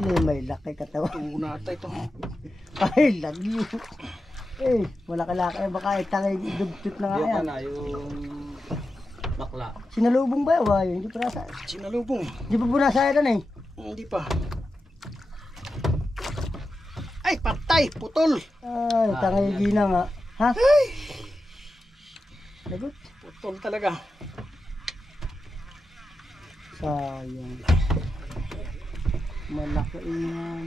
May laki katawan. Tunata ito. Ay, lagi. Eh, wala kalaki. Baka itangay dugtut na nga Yung yan. na, yung bakla. Sinalubong ba yun? Hindi pa nasa. Sinalubong. Hindi pa bunasaya na eh. Hindi pa. Ay, patay! Putol! Ay, tangay gina nga. Ha? Ay! Lagot. Putol talaga. Sayang. Malaki yan.